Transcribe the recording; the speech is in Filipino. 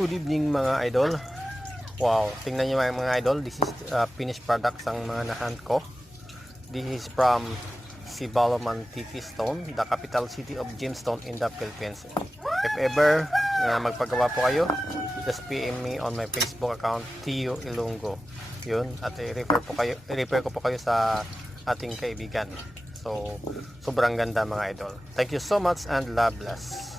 Good evening mga idol. Wow, tingnan niyo mga idol. This is finished products ang mga na-hand ko. This is from Sibaloman Tiki Stone, the capital city of gemstone in the Philippines. If ever magpagawa po kayo, just PM me on my Facebook account, Tio Ilonggo. Yun, at i-refer ko po kayo sa ating kaibigan. So, sobrang ganda mga idol. Thank you so much and love bless.